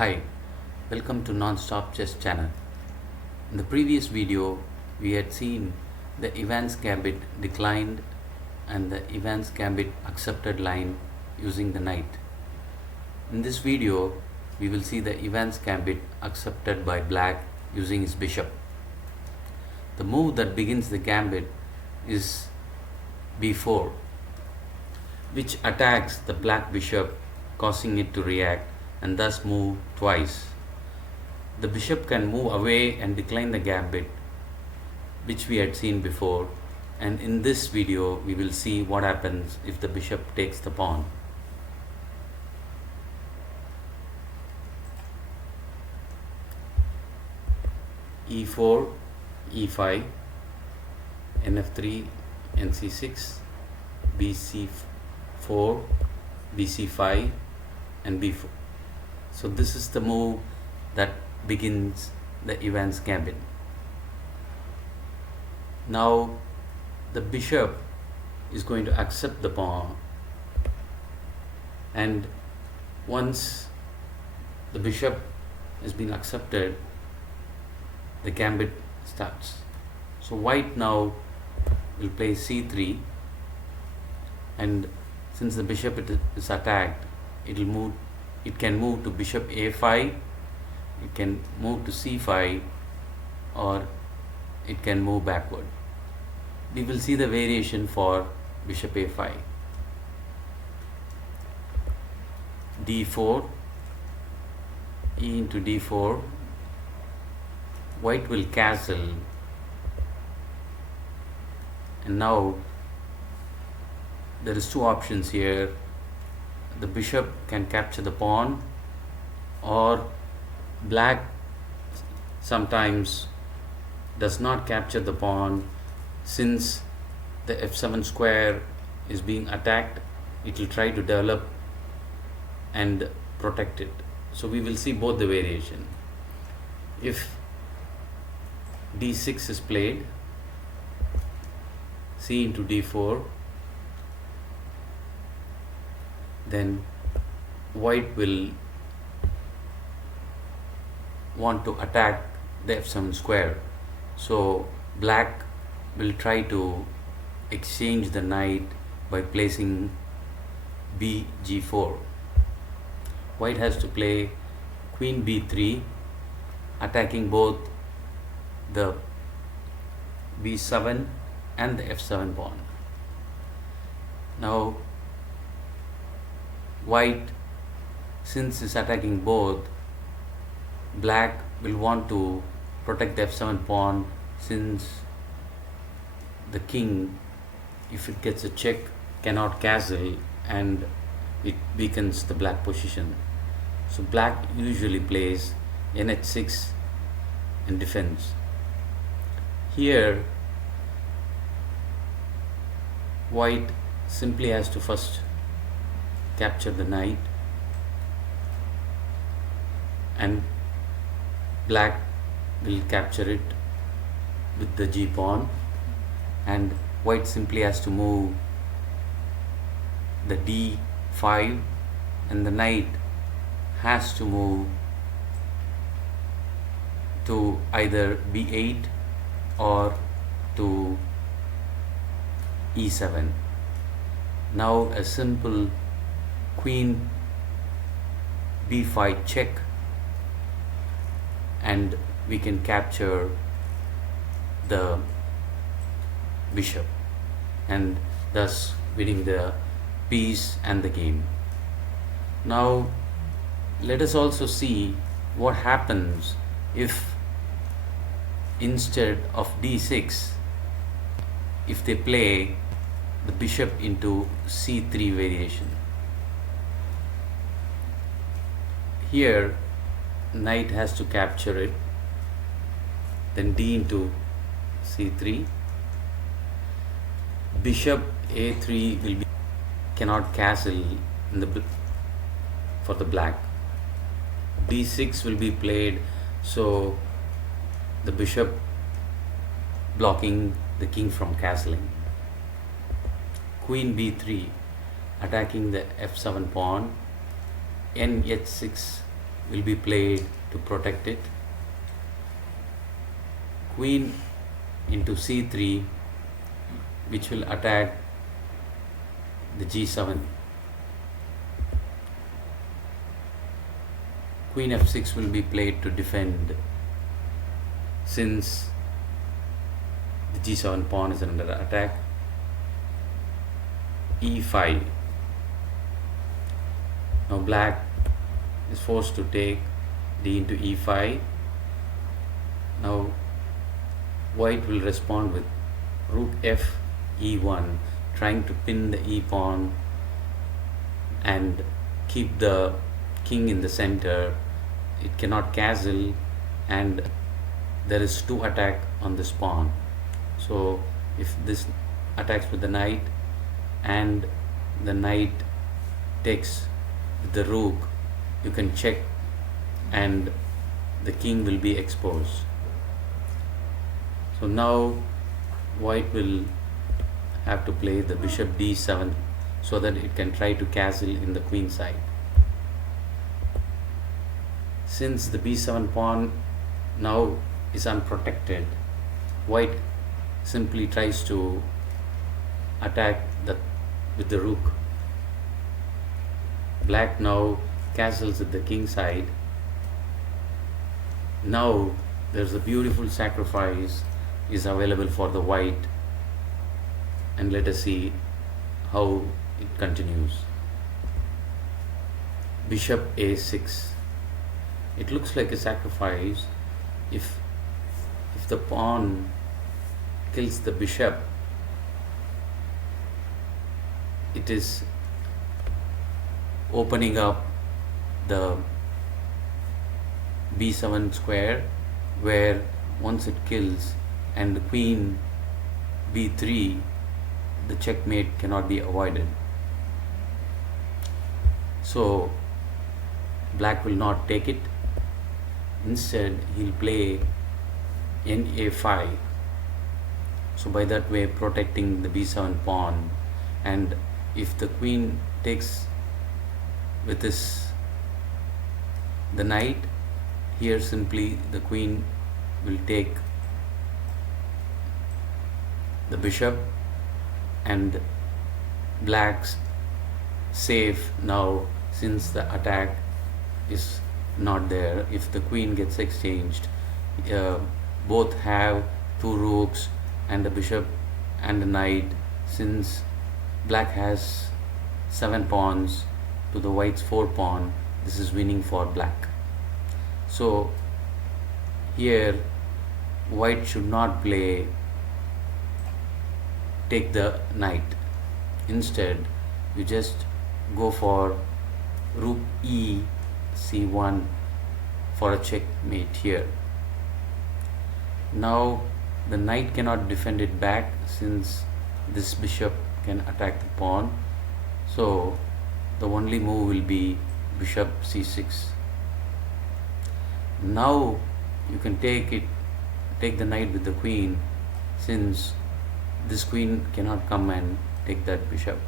Hi, welcome to NonStopChess channel. In the previous video, we had seen the Evans Gambit declined and the Evans Gambit accepted line using the knight. In this video, we will see the Evans Gambit accepted by black using his bishop. The move that begins the gambit is b4, which attacks the black bishop, causing it to react and thus move twice. The bishop can move away and decline the gambit, which we had seen before, and in this video we will see what happens if the bishop takes the pawn. e4, e5, nf3, nc6, bc4, bc5 and b4. So this is the move that begins the Evans Gambit. Now the bishop is going to accept the pawn, and once the bishop has been accepted, the gambit starts. So white now will play c3, and since the bishop is attacked, it can move to bishop a5, it can move to c5, or it can move backward. We will see the variation for bishop a5. d4, e into d4, white will castle, and now there is two options here. The bishop can capture the pawn, or black sometimes does not capture the pawn. Since the f7 square is being attacked, it will try to develop and protect it. So we will see both the variation. If d6 is played, c into d4, then white will want to attack the f7 square. So black will try to exchange the knight by placing bg4. White has to play queen b3, attacking both the b7 and the f7 pawn. Now white, since is attacking both, black will want to protect the f7 pawn, since the king, if it gets a check, cannot castle and it weakens the black position. So black usually plays nh6 and defends. Here white simply has to first capture the knight, and black will capture it with the g pawn, and white simply has to move the d5, and the knight has to move to either b8 or to e7. Now a simple queen b5 check, and we can capture the bishop, and thus winning the piece and the game. Now let us also see what happens if instead of d6, if they play the bishop into c3 variation. Here knight has to capture it, then d into c3, bishop a3 will be cannot castle in the for the black. d6 will be played, so the bishop blocking the king from castling. Queen b3 attacking the f7 pawn, nh6 will be played to protect it. Queen into c3, which will attack the g7. Queen f6 will be played to defend, since the g7 pawn is under attack. e5. Now black is forced to take d into e5. Now white will respond with rook f e1, trying to pin the e pawn and keep the king in the center. It cannot castle, and there is 2 attack on this pawn. So if this attacks with the knight and the knight takes with the rook, you can check and the king will be exposed. So now white will have to play the bishop d7 so that it can try to castle in the queen side. Since the b7 pawn now is unprotected, white simply tries to attack with the rook. Black now castles at the king side. Now there's a beautiful sacrifice is available for the white, and let us see how it continues. Bishop a6. It looks like a sacrifice. If the pawn kills the bishop, it is opening up the b7 square, where once it kills and the queen b3, the checkmate cannot be avoided. So black will not take it. Instead, he'll play na5. So by that way protecting the b7 pawn, and if the queen takes with the knight, here simply the queen will take the bishop, and black's safe now, since the attack is not there. If the queen gets exchanged, both have 2 rooks and the bishop and the knight. Since black has 7 pawns to the white's 4 pawn, this is winning for black. So here white should not take the knight. Instead, you just go for rook e c1 for a checkmate here. Now the knight cannot defend it back, since this bishop can attack the pawn. So the only move will be bishop c6. Now you can take the knight with the queen, since this queen cannot come and take that bishop.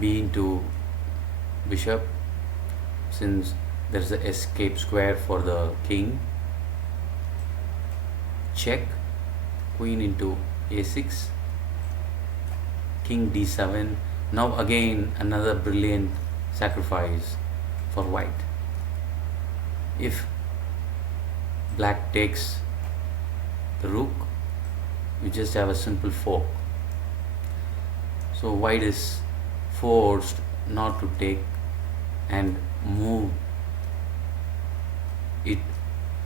B into bishop, since there is an escape square for the king. Check. Queen into a6, king d7. Now again another brilliant sacrifice for white. If black takes the rook, you just have a simple fork. So white is forced not to take and move it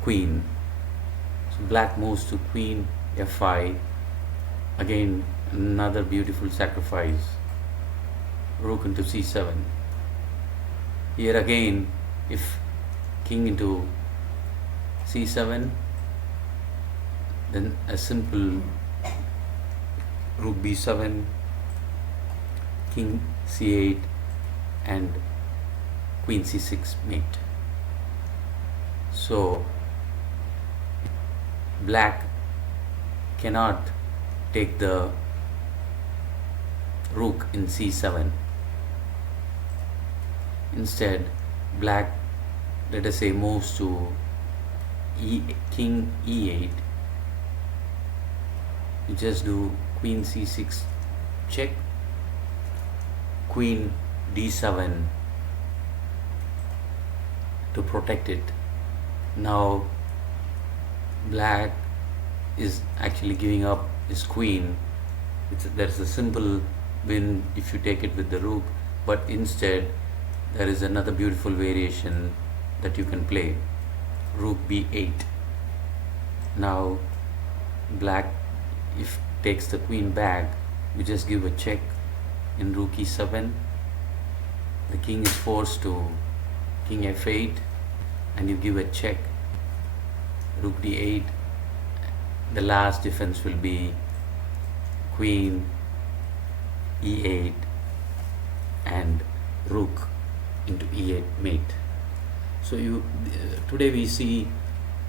queen. So black moves to queen f5. Again another beautiful sacrifice. Rook into c7. Here again, if king into c7, then a simple rook b7, king c8, and queen c6 mate. So black cannot take the rook in c7. Instead, black, let us say, moves to king e8, you just do queen c6 check, queen d7 to protect it. Now black is actually giving up his queen. There's a simple win if you take it with the rook, but instead there is another beautiful variation that you can play, rook b8. Now black, if takes the queen back, you just give a check in rook e7. The king is forced to king f8 and you give a check, rook d8. The last defense will be queen e8 and rook into e8 mate. So today we see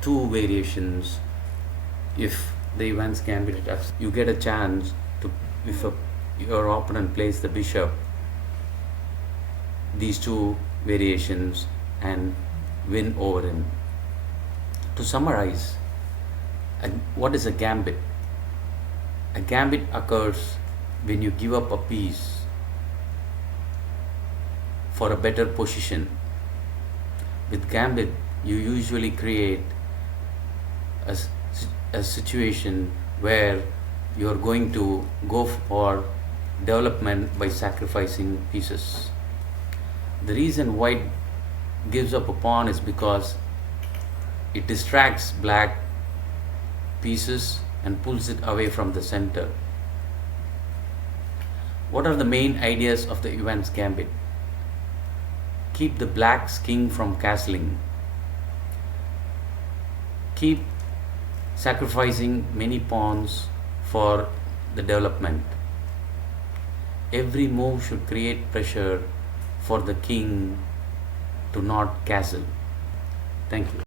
two variations. If the Evans Gambit, you get a chance to, if your opponent plays the bishop, these two variations, and win over him. To summarize, what is a gambit? A gambit occurs when you give up a piece for a better position. With gambit, you usually create a situation where you are going to go for development by sacrificing pieces. The reason white gives up a pawn is because it distracts black pieces and pulls it away from the center. What are the main ideas of the Evans Gambit? Keep the black's king from castling. Keep sacrificing many pawns for the development. Every move should create pressure for the king to not castle. Thank you.